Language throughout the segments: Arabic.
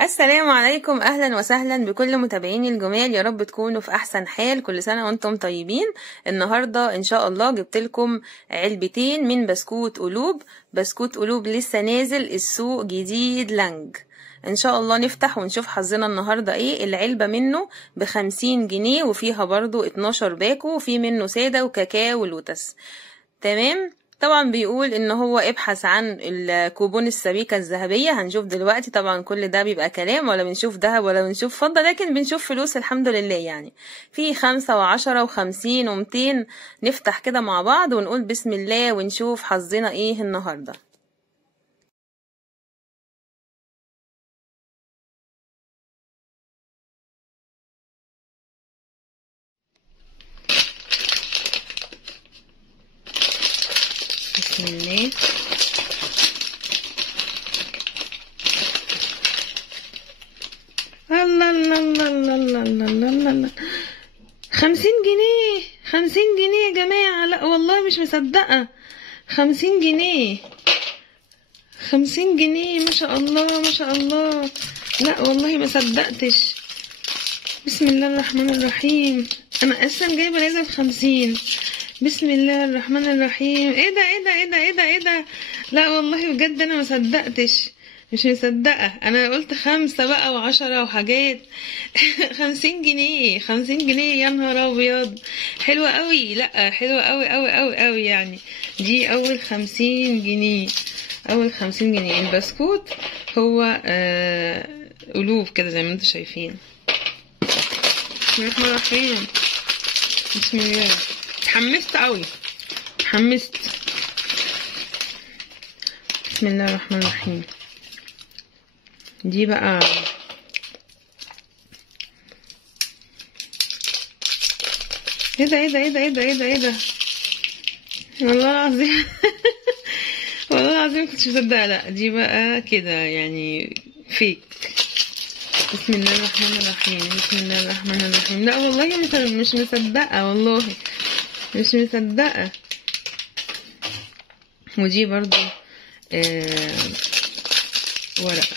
السلام عليكم، اهلا وسهلا بكل متابعيني الجمال. يا رب تكونوا في احسن حال. كل سنه وانتم طيبين. النهارده ان شاء الله جبت لكم علبتين من بسكوت قلوب. بسكوت قلوب لسه نازل السوق جديد لانج. ان شاء الله نفتح ونشوف حظنا النهارده ايه. العلبه منه ب50 جنيه وفيها برضو 12 باكو، وفي منه ساده وكاكاو ولوتس. تمام. طبعا بيقول ان هو ابحث عن الكوبون السبيكة الذهبية. هنشوف دلوقتي. طبعا كل ده بيبقى كلام، ولا بنشوف ذهب ولا بنشوف فضة، لكن بنشوف فلوس الحمد لله. يعني في 5 و10 و50 و200. نفتح كده مع بعض ونقول بسم الله ونشوف حظنا ايه النهاردة. بسم الله. الله الله الله الله الله الله الله الله. 50 جنيه 50 جنيه يا جماعة. لا والله مش مصدقة. 50 جنيه 50 جنيه، ما شاء الله ما شاء الله. لا والله ما صدقتش. بسم الله الرحمن الرحيم. انا اصلا جايبه لازم 50. بسم الله الرحمن الرحيم. ايه ده ايه ده ايه ده ايه ده ايه ده. لا والله بجد انا ما صدقتش. مش مصدقة. انا قلت 5 بقى و10 وحاجات. 50 جنيه 50 جنيه، يا نهار ابيض. حلوة قوي. لا حلوة قوي قوي قوي قوي يعني. دي اول 50 جنيه. اول 50 جنيه. البسكوت هو قلوب كده زي ما انتم شايفين. بسم الله الرحمن الرحيم. بسم الله. اتحمست قوي. اتحمست. بسم الله الرحمن الرحيم. دي بقى ايه ده ايه ده ايه ده ايه ده ايه ده ايه ده. والله العظيم. والله العظيم كنتش مصدقه. لا دي بقى كده يعني فيك. بسم الله الرحمن الرحيم. بسم الله الرحمن الرحيم. لا والله مش مصدقه. والله مش مصدقه. ودي برضو ورقه.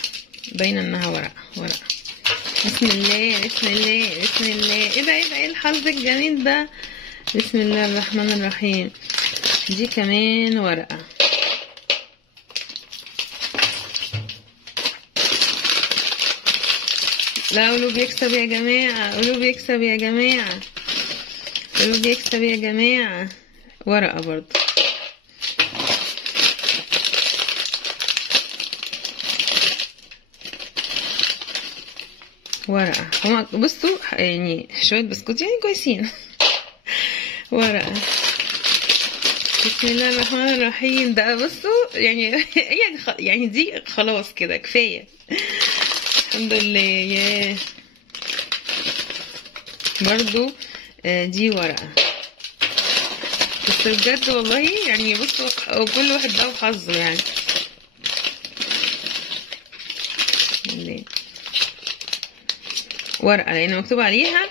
باينه انها ورقه. بسم الله بسم الله بسم الله. ايه ده ايه ده ايه الحظ الجميل ده. بسم الله الرحمن الرحيم. دي كمان ورقه. لا قلوب يكسب يا جماعه. قلوب يكسب يا جماعه. قلوب يكسب يا جماعه. ورقه برضو. ورقة. هما بصوا يعني شوية بسكوت يعني كويسين. ورقة. بسم الله الرحمن الرحيم. ده بصوا يعني يعني دي خلاص كده كفاية. الحمد لله. ياه. برضو دي ورقة. بس بجد والله يعني بصوا كل واحد ده وحظه يعني. ورقة لان مكتوب عليها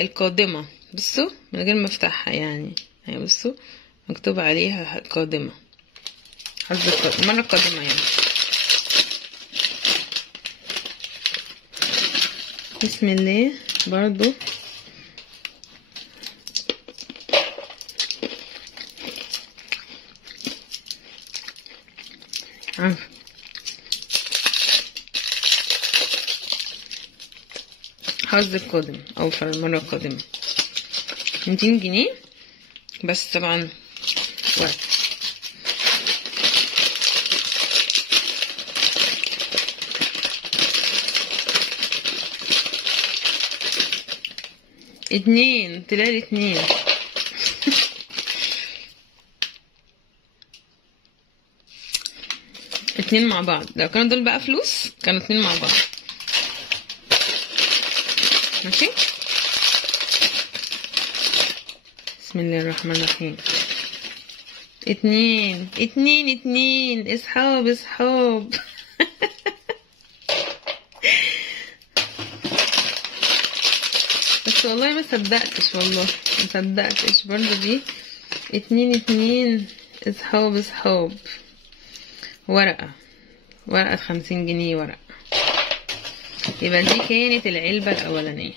القادمة. بصوا من غير ما افتحها يعني. بصوا مكتوب عليها قادمة. حظ المرة القادمة يعني. بسم الله. برضو حظ القادم او في المرة القادمة. 200 جنيه بس طبعا ورق. اتنين طلع 2. اتنين مع بعض. لو كانوا دول بقى فلوس كانوا 2 مع بعض. ماشي. بسم الله الرحمن الرحيم. 2 2 2. اصحاب اصحاب. بس والله ما صدقتش. والله ما صدقتش. برضو دي 2 2. اصحاب اصحاب. ورقة 50 جنيه ورقة. يبقى دي كانت العلبة الاولانية.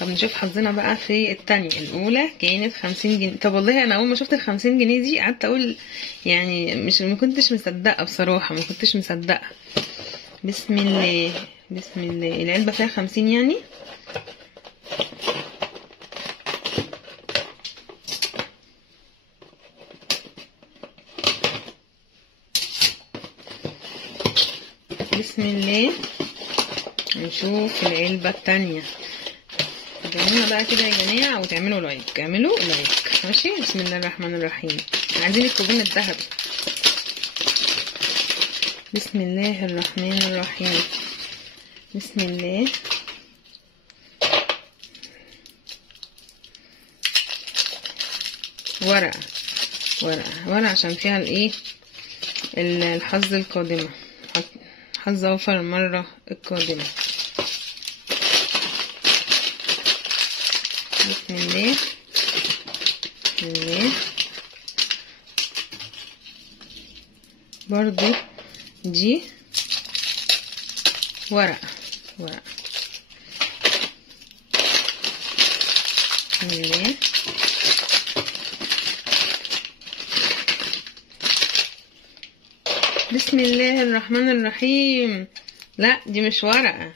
طب نشوف حظنا بقى في التانية. الاولى كانت 50 جنيه. طب والله انا اول ما شفت ال50 جنيه دي قعدت اقول يعني ما كنتش مصدقة بصراحة، ما كنتش مصدقة. بسم الله بسم الله. العلبة فيها 50 يعني. بسم الله. نشوف العلبة التانية. تعملوها بقى كده يا جماعة وتعملوا لايك، اعملوا لايك ماشي. بسم الله الرحمن الرحيم. عايزين الكوبون الذهبي. بسم الله الرحمن الرحيم. بسم الله. ورقة عشان فيها الايه الحظ القادمة، حظ اوفر المرة القادمة. بسم الله بسم الله. برضو دي ورقة بسم الله. بسم الله الرحمن الرحيم. لا دي مش ورقة،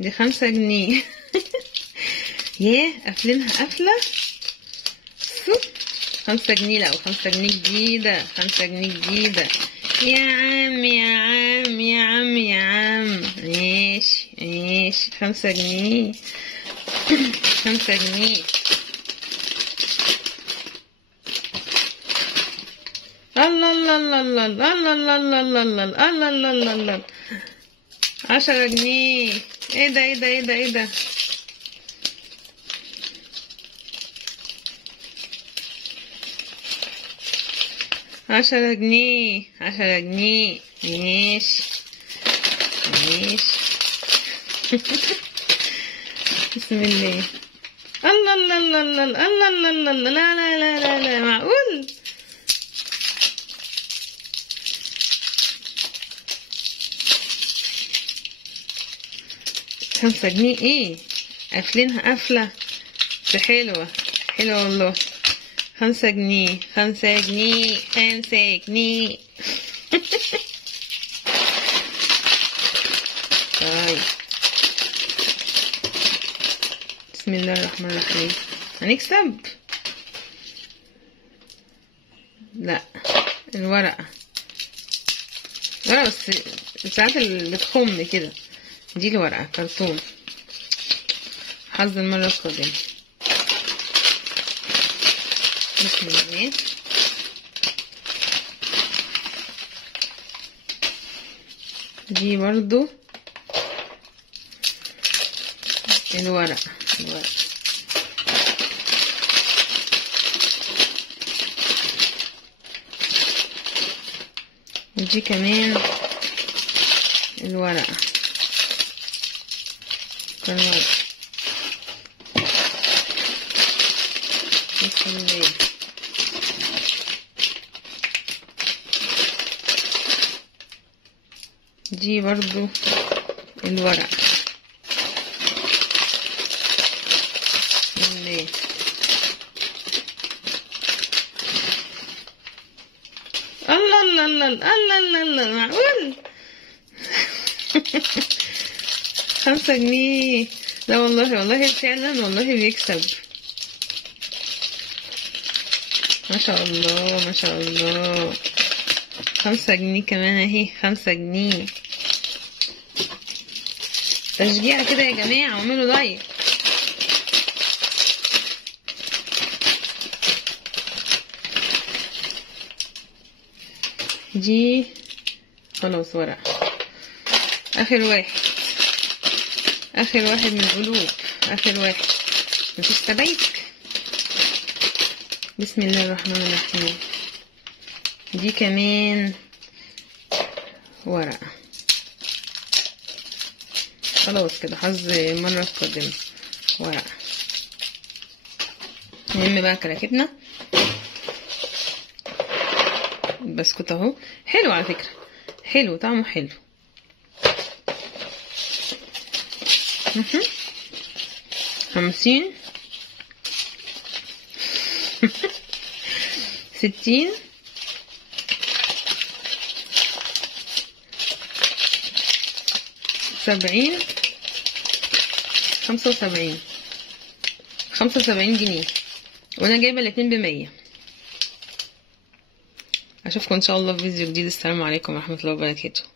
دي 5 جنيه. ياه قافلينها قفلة 5 جنيه. لا 5 جنيه جديدة، 5 جنيه جديدة. يا عم ماشي 5 جنيه. 5 جنيه. الله 10 جنيه. ايه ده 10 جنيه. ماشي بسم الله. الله لا معقول. 5 جنيه ايه قافلينها قفلة بس حلوة والله. 5 جنيه. طيب بسم الله الرحمن الرحيم. هنكسب. لا الورقة بس ساعات اللي بتخم كده. دي الورقة كرتون. حظ المرة القادمة. بسم الله. دي برضو الورقة. ودي كمان الورقة. بسم الله. دي برضو الورقة. بسم الله. الله معقول. 5 جنيه. لا والله فعلا والله بيكسب. ما شاء الله 5 جنيه كمان اهي. 5 جنيه. تشجيع كده يا جماعة واعملوا لايك. دي خلاص ورقة. اخر واحد من القلوب. اخر واحد. مفيش تبايك. بسم الله الرحمن الرحيم. دي كمان ورقة. خلاص كده حظ المرة القادمة. ورقة. نلم بقى كراكبنا. البسكوت اهو حلو على فكرة، حلو طعمه حلو. 50 60 70 75 جنيه، وانا جايبه الاتنين ب100. اشوفكم ان شاء الله في فيديو جديد. السلام عليكم ورحمه الله وبركاته.